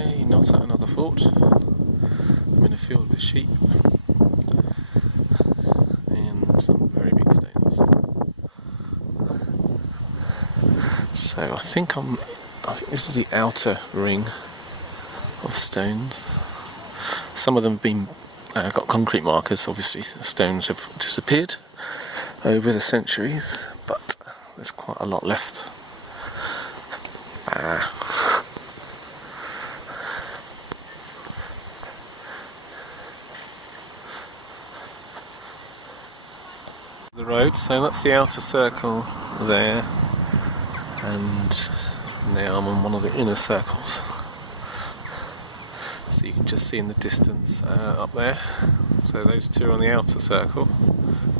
Okay, not at another fort. I'm in a field with sheep and some very big stones. So I think this is the outer ring of stones. Some of them have been got concrete markers. Obviously, the stones have disappeared over the centuries, but there's quite a lot left. The road, so that's the outer circle there, and now I'm on one of the inner circles. So you can just see in the distance up there. So those two are on the outer circle.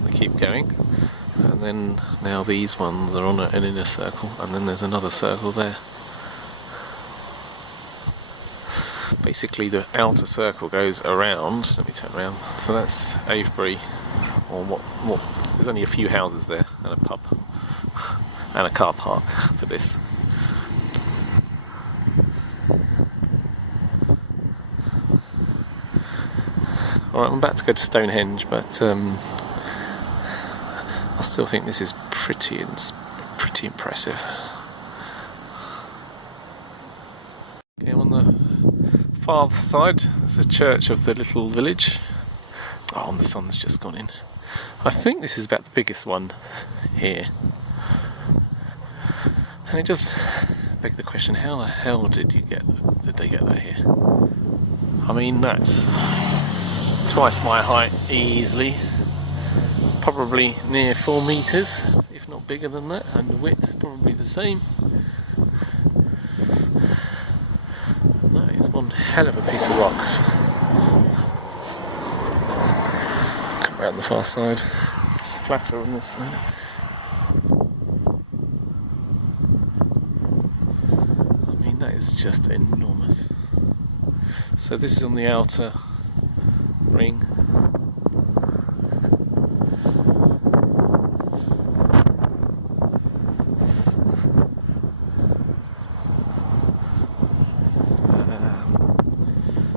They keep going, and then now these ones are on an inner circle, and then there's another circle there. Basically, the outer circle goes around. Let me turn around. So that's Avebury, or what? There's only a few houses there, and a pub, and a car park for this. Alright, I'm about to go to Stonehenge, but I still think this is pretty impressive. Okay, on the far side there's a church of the little village. Oh, and the sun's just gone in. I think this is about the biggest one here. And it does beg the question, how the hell did they get that here? I mean, that's twice my height easily, probably near 4 meters, if not bigger than that, and the width probably the same. That is one hell of a piece of rock. Come around the far side, it's flatter on this side. I mean, that is just enormous. So this is on the outer ring.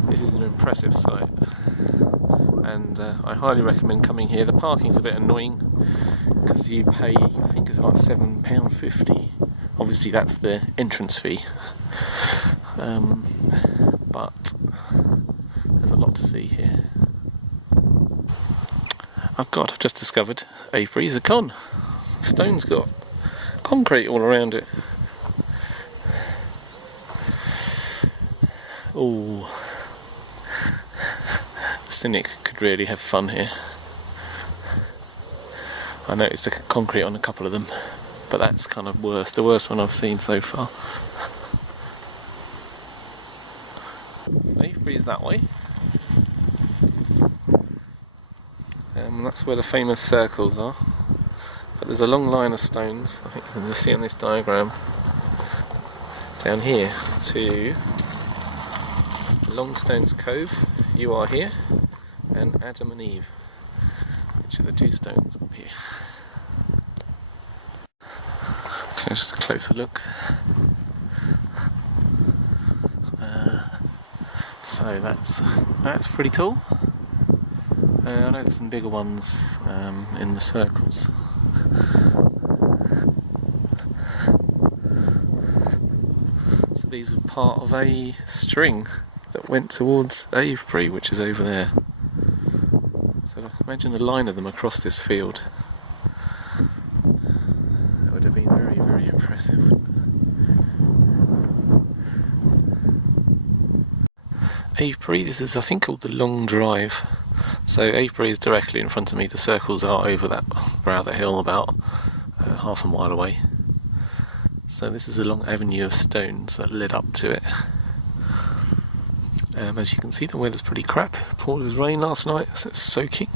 This is an impressive site, and I highly recommend coming here. The parking's a bit annoying because you pay, I think it's like £7.50. Obviously that's the entrance fee, but there's a lot to see here. Oh God, I've just discovered Avebury's a con. The stone's got concrete all around it. Oh, the cynic could really have fun here. I noticed the concrete on a couple of them, but that's kind of worse. The worst one I've seen so far. Avebury is that way. That's where the famous circles are. But there's a long line of stones, I think you can just see on this diagram, down here to Longstones Cove, You Are Here, and Adam and Eve, which are the two stones up here. Okay, just a closer look. So that's pretty tall. I know there's some bigger ones in the circles. So these are part of a string that went towards Avebury, which is over there. So imagine a line of them across this field. That would have been very, very impressive. Avebury, this is I think called the Long Drive. So Avebury is directly in front of me. The circles are over that brow of the hill, about half a mile away. So this is a long avenue of stones that led up to it. As you can see, the weather's pretty crap. It poured with rain last night, so it's soaking.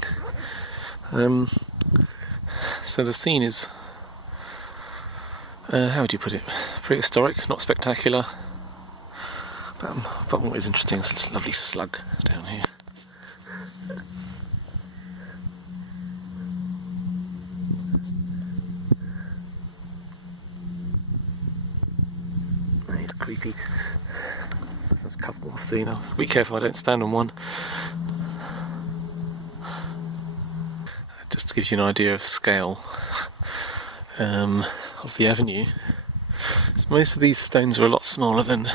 So the scene is, how would you put it? Prehistoric, not spectacular. But what is interesting is this lovely slug down here. That is creepy. There's a couple more seen. Be careful I don't stand on one. Just to give you an idea of scale of the avenue. So most of these stones are a lot smaller than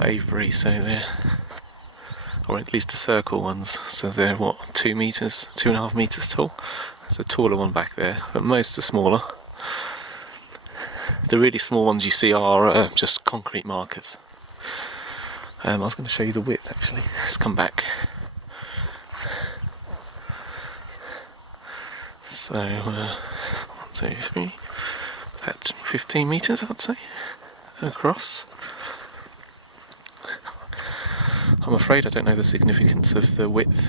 Avebury, so they're, or at least the circle ones, so they're what, 2 meters, 2.5 meters tall. There's a taller one back there, but most are smaller. The really small ones you see are just concrete markers. I was going to show you the width actually. Let's come back. So 1, 2, 3, about 15 meters I'd say across. I'm afraid I don't know the significance of the width